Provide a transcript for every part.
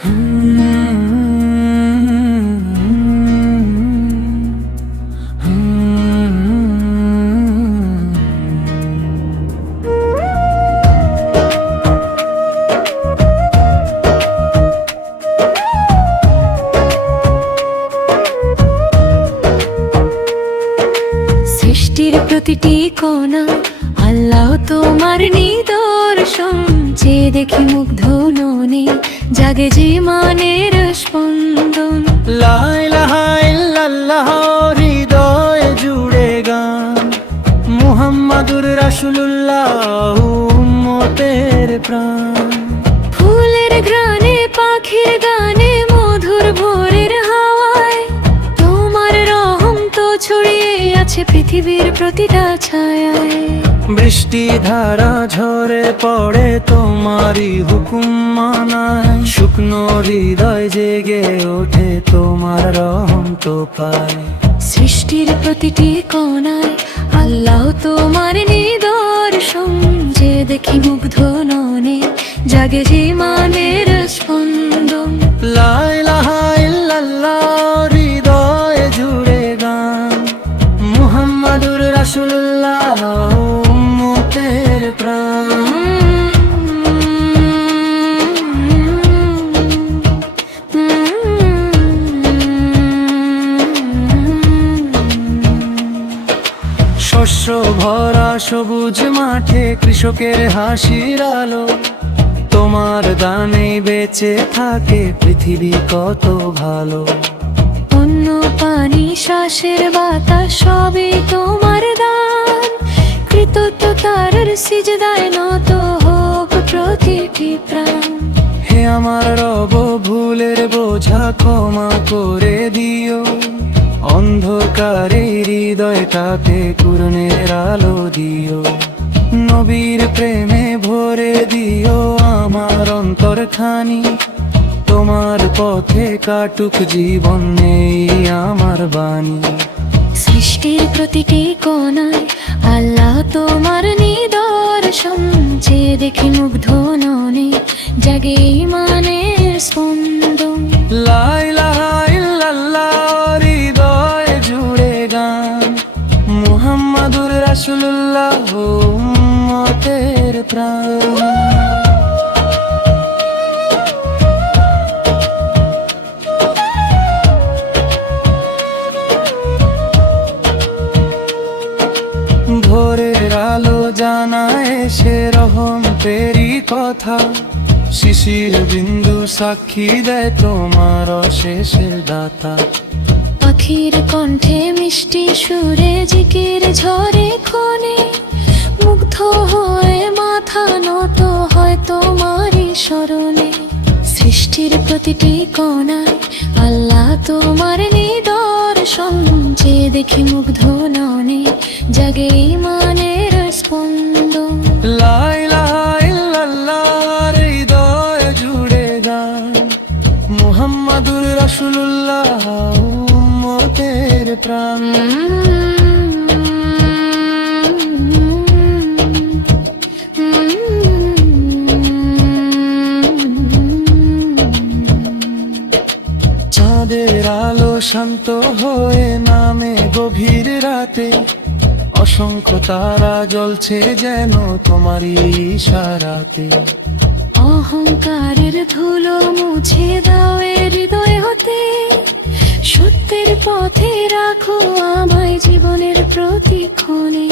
সৃষ্টির প্রতিটি কোণা আল্লাহ তোমার নিদর্শন, যে দেখি মুগ্ধ ননি জাগে জীবনের স্পন্দন। লা ইলাহা ইল্লাল্লাহ হৃদয় জুড়ে গান, মুহাম্মাদুর রাসূলুল্লাহ উম্মতের প্রাণ। ফুলের ঘ্রাণে পাখির গানে মধুর ভোরের হাওয়ায় তোমার রহম তো ছড়িয়ে আছে পৃথিবীর প্রতিটা ছায়ায়। বৃষ্টি ধারা ঝরে পড়ে তোমারই হুকুম মানায়, শুকনো হৃদয় জেগে ওঠে তোমার রহম তো পায়। সৃষ্টির প্রতিটি কোণায় আল্লাহ তোমার নিদর্শন, যে দেখি মুগ্ধ ননে জাগে জীবনের স্পন্দন। লা ইলাহা ইল্লাল্লাহ হৃদয় জুড়ে গান, মুহাম্মাদুর রাসূলুল্লাহ উম্মতের প্রাণ। শস্য ভরা সবুজ মাঠে কৃষকের হাসির আলো, তোমার দানে বেঁচে থাকে পৃথিবী কত ভালো। অন্য পানি শ্বাসের বাতাস সবই তোমার দান, কৃতজ্ঞতার সিজদায় নত হোক প্রতিটি প্রাণ। হে আমার রব ভুলের বোঝা ক্ষমা করে দিও, অন্ধকারে হৃদয়টাকে কুরনের আলো দিও। নবীর প্রেমে ভরে দিও আমার অন্তরখানি, তোমার পথে কাটুক জীবন নেই আমার বাণী। সৃষ্টির প্রতিটি কোণায় আল্লাহ তোমার নিদর্শন, যে দেখি মুগ্ধ ননে জাগে ঈমানের স্পন্দন। লা ইলাহা ইল্লাল্লাহ হৃদয় জুড়ে গান, মুহাম্মাদুর রাসূলুল্লাহ উম্মতের প্রাণ। ভোরের আলো জানায় সে রহম তেরি কথা, শিশির বিন্দু সাক্ষী দেয় তোমার অশেষের দাতা। পাখির কণ্ঠে মিষ্টি সুরে জিকির ঝরে ক্ষণে, মুগ্ধ হয়ে মাথা নত হয় তোমারই স্মরণে। সৃষ্টির প্রতিটি কোণায় আল্লাহ তোমার নিদর্শন, যে দেখি মুগ্ধ ননে জাগে ঈমানের স্পন্দন। লা ইলাহা ইল্লাল্লাহ হৃদয় জুড়ে গান, মুহাম্মাদুর রাসূলুল্লাহ উম্মতের প্রাণ। চাঁদের আলো শান্ত হয়ে নামে গভীর রাতে, অসংখ্য তারা জ্বলছে যেন তোমারই ইশারাতে। অহংকারের ধুলো মুছে দাও এ হৃদয় হতে, সত্যের পথে রাখো আমায় জীবনের প্রতিক্ষণে।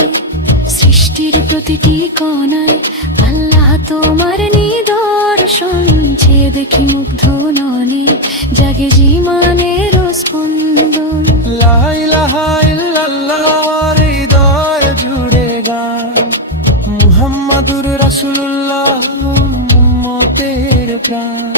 সৃষ্টির প্রতিটি কোণায় আল্লাহ তোমার নিদর্শন, যে দেখি মুগ্ধ ননে জাগে জীবনের স্পন্দন। লা ইলাহা ইল্লাল্লাহ হৃদয় জুড়ে গান, মুহাম্মাদুর রাসূলুল্লাহ উম্মতের প্রাণ।